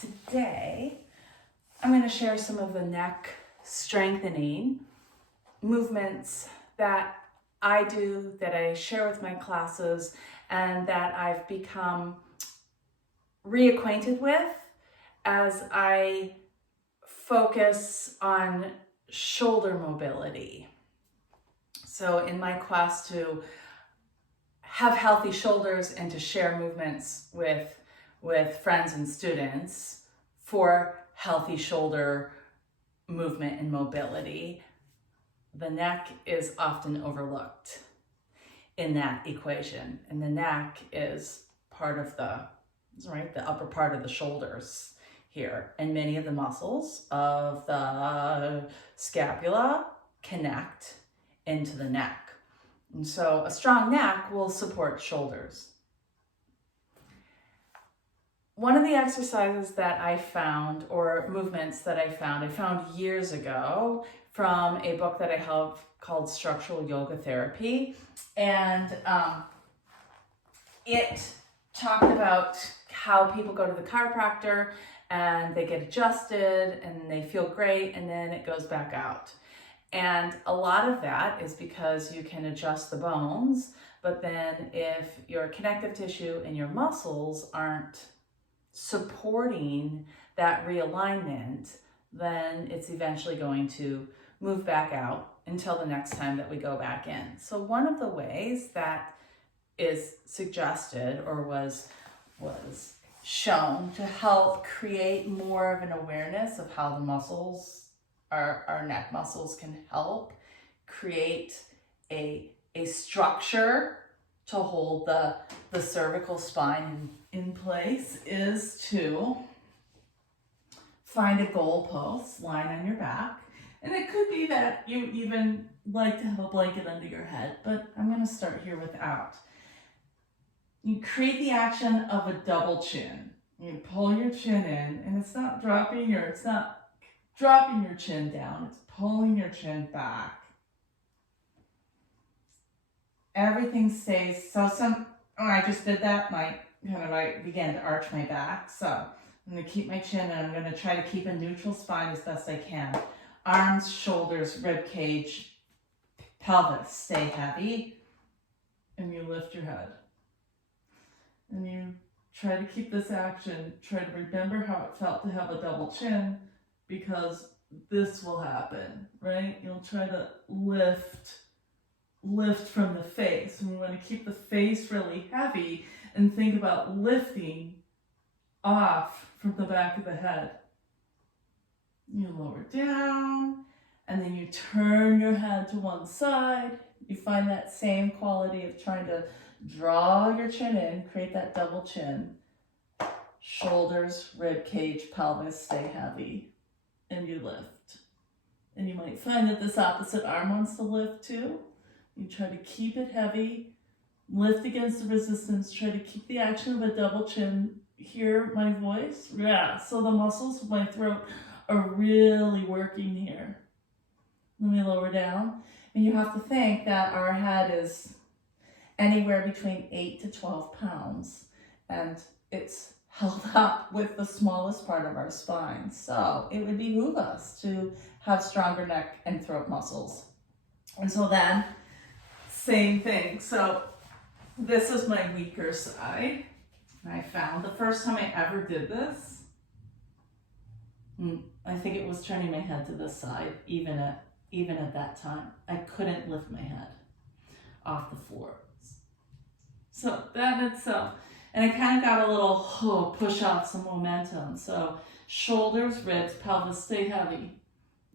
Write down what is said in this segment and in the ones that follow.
Today, I'm going to share some of the neck strengthening movements that I do, that I share with my classes, and that I've become reacquainted with as I focus on shoulder mobility. So in my quest to have healthy shoulders and to share movements with friends and students for healthy shoulder movement and mobility, the neck is often overlooked in that equation. And the neck is part of the upper part of the shoulders here. And many of the muscles of the scapula connect into the neck. And so a strong neck will support shoulders. One of the exercises that I found, or movements that I found years ago from a book that I have called Structural Yoga Therapy. And it talked about how people go to the chiropractor and they get adjusted and they feel great, and then it goes back out. And a lot of that is because you can adjust the bones, but then if your connective tissue and your muscles aren't supporting that realignment, then it's eventually going to move back out until the next time that we go back in. So one of the ways that is suggested or was shown to help create more of an awareness of how the muscles, our neck muscles, can help create a structure to hold the cervical spine in place, is to find a goalpost lying on your back. And it could be that you even like to have a blanket under your head, but I'm going to start here without. You create the action of a double chin. You pull your chin in, and it's not dropping your chin down, it's pulling your chin back. Everything stays, I just did that, I began to arch my back. So I'm going to keep my chin, and I'm going to try to keep a neutral spine as best I can. Arms, shoulders, rib cage, pelvis stay heavy, and you lift your head. And you try to keep this action, try to remember how it felt to have a double chin, because this will happen, right? You'll try to lift from the face. And we want to keep the face really heavy and think about lifting off from the back of the head. You lower down, and then you turn your head to one side. You find that same quality of trying to draw your chin in, create that double chin. Shoulders, rib cage, pelvis stay heavy, and you lift. And you might find that this opposite arm wants to lift too. You try to keep it heavy, lift against the resistance, try to keep the action of a double chin. Hear my voice? Yeah, so the muscles of my throat are really working here. Let me lower down. And you have to think that our head is anywhere between 8 to 12 pounds, and it's held up with the smallest part of our spine. So it would behoove us to have stronger neck and throat muscles. And so then, same thing. So this is my weaker side. And I found the first time I ever did this, I think it was turning my head to this side, even at that time. I couldn't lift my head off the floor. So that itself, and I kind of got a little push off some momentum. So shoulders, ribs, pelvis stay heavy.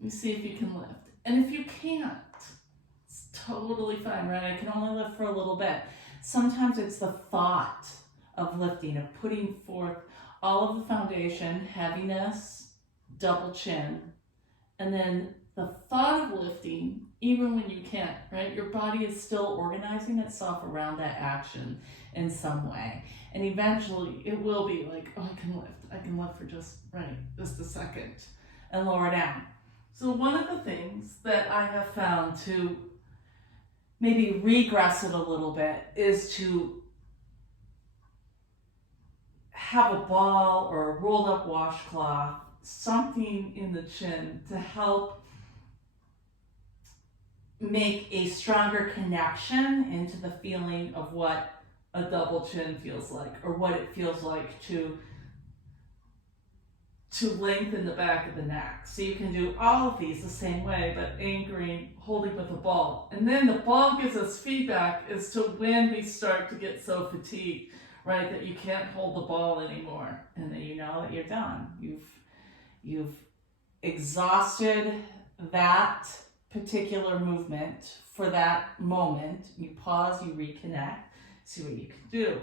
You see if you can lift. And if you can't, it's totally fine, right? I can only lift for a little bit. Sometimes it's the thought of lifting, of putting forth all of the foundation, heaviness, double chin, and then the thought of lifting, even when you can't, right? Your body is still organizing itself around that action in some way. And eventually it will be like, oh, I can lift for just a second, and lower down. So one of the things that I have found to maybe regress it a little bit is to have a ball or a rolled up washcloth, something in the chin to help make a stronger connection into the feeling of what a double chin feels like, or what it feels like to lengthen the back of the neck. So you can do all of these the same way, but anchoring, holding with a ball. And then the ball gives us feedback as to when we start to get so fatigued, right, that you can't hold the ball anymore, and then you know that you're done. You've exhausted that particular movement for that moment. You pause, you reconnect, see what you can do.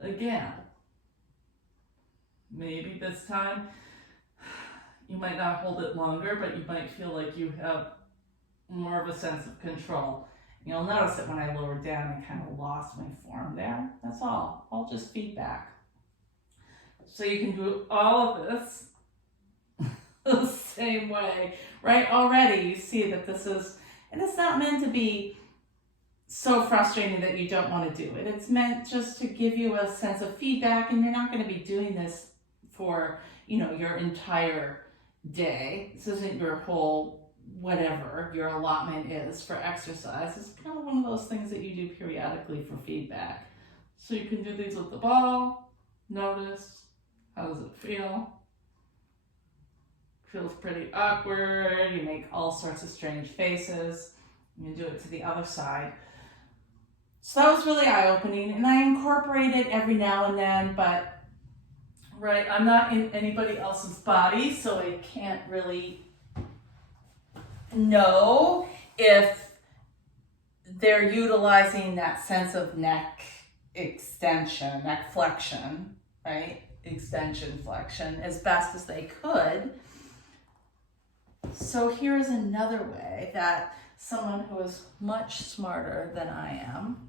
Again, maybe this time you might not hold it longer, but you might feel like you have more of a sense of control. You'll notice that when I lowered down, I kind of lost my form there. That's all just feedback. So you can do all of this the same way, right? Already you see that this is, and it's not meant to be so frustrating that you don't want to do it. It's meant just to give you a sense of feedback, and you're not going to be doing this for, your entire day. This isn't your whole whatever your allotment is for exercise. It's kind of one of those things that you do periodically for feedback. So you can do these with the ball. Notice, how does it feel? Feels pretty awkward. You make all sorts of strange faces. You can do it to the other side. So that was really eye-opening, and I incorporate it every now and then, but right, I'm not in anybody else's body, so I can't really know if they're utilizing that sense of neck extension, neck flexion, right? Extension, flexion, as best as they could. So here's another way that someone who is much smarter than I am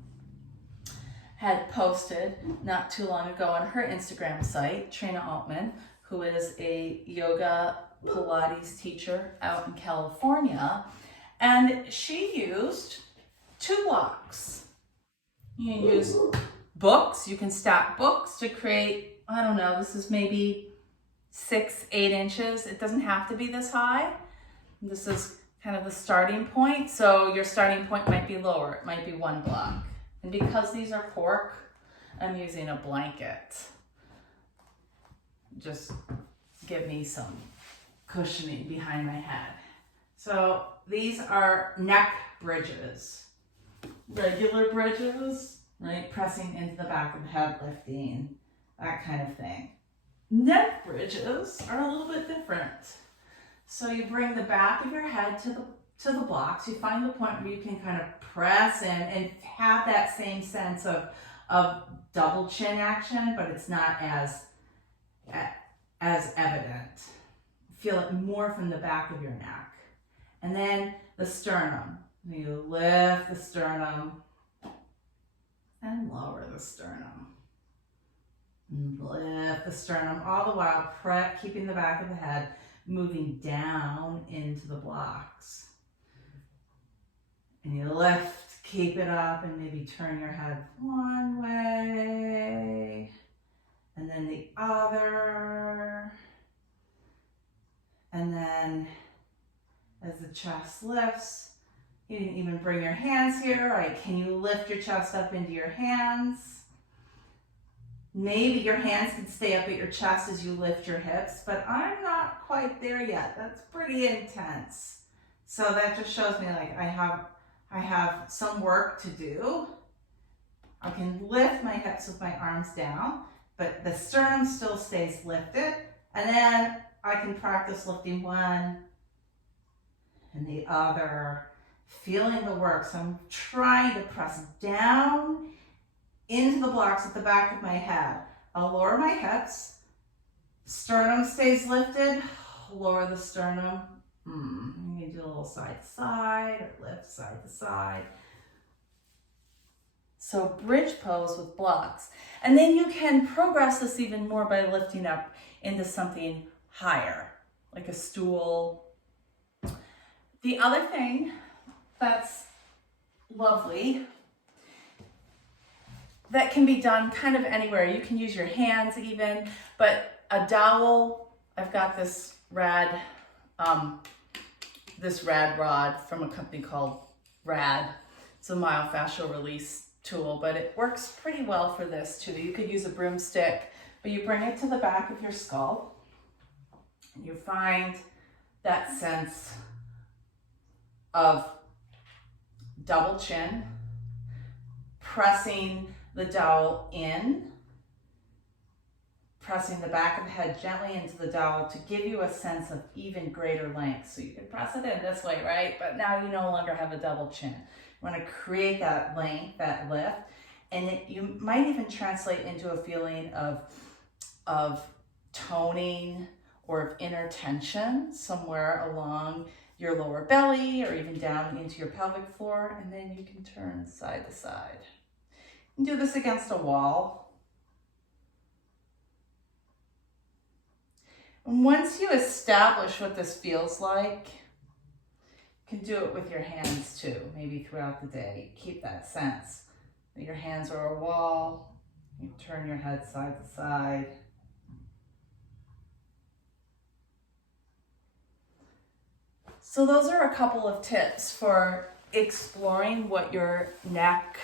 had posted not too long ago on her Instagram site, Trina Altman, who is a yoga Pilates teacher out in California. And she used 2 blocks. You can use books, you can stack books to create, I don't know, this is maybe 6-8 inches. It doesn't have to be this high. This is kind of the starting point. So your starting point might be lower. It might be 1 block. And because these are cork, I'm using a blanket. Just give me some cushioning behind my head. So these are neck bridges. Regular bridges, right? Pressing into the back of the head, lifting, that kind of thing. Neck bridges are a little bit different. So you bring the back of your head to the blocks. You find the point where you can kind of press in and have that same sense of double chin action, but it's not as evident. Feel it more from the back of your neck. And then the sternum. You lift the sternum and lower the sternum. Lift the sternum, all the while keeping the back of the head moving down into the blocks. And you lift, keep it up, and maybe turn your head one way, and then the other. And then as the chest lifts, you didn't even bring your hands here, right? Can you lift your chest up into your hands? Maybe your hands can stay up at your chest as you lift your hips, but I'm not quite there yet. That's pretty intense. So that just shows me like I have some work to do. I can lift my hips with my arms down, but the sternum still stays lifted. And then I can practice lifting one and the other, feeling the work. So I'm trying to press down into the blocks at the back of my head. I'll lower my hips. Sternum stays lifted. Lower the sternum. You can do a little side to side or lift side to side. So bridge pose with blocks. And then you can progress this even more by lifting up into something higher, like a stool. The other thing that's lovely that can be done kind of anywhere. You can use your hands even, but a dowel, I've got this rad rod from a company called Rad. It's a myofascial release tool, but it works pretty well for this too. You could use a broomstick, but you bring it to the back of your skull and you find that sense of double chin, pressing the dowel in, pressing the back of the head gently into the dowel to give you a sense of even greater length. So you can press it in this way, right? But now you no longer have a double chin. You want to create that length, that lift, and you might even translate into a feeling of toning or of inner tension somewhere along your lower belly or even down into your pelvic floor, and then you can turn side to side. You can do this against a wall. And once you establish what this feels like, you can do it with your hands too, maybe throughout the day. Keep that sense that your hands are a wall. You turn your head side to side. So those are a couple of tips for exploring what your neck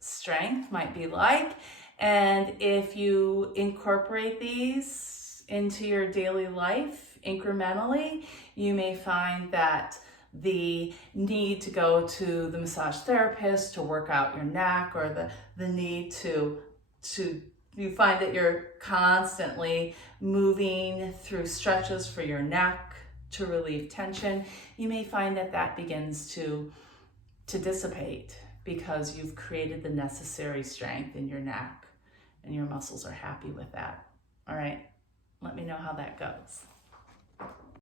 strength might be like. And if you incorporate these into your daily life incrementally, you may find that the need to go to the massage therapist to work out your neck, or the need to you find that you're constantly moving through stretches for your neck to relieve tension, you may find that that begins to dissipate because you've created the necessary strength in your neck and your muscles are happy with that. All right, let me know how that goes.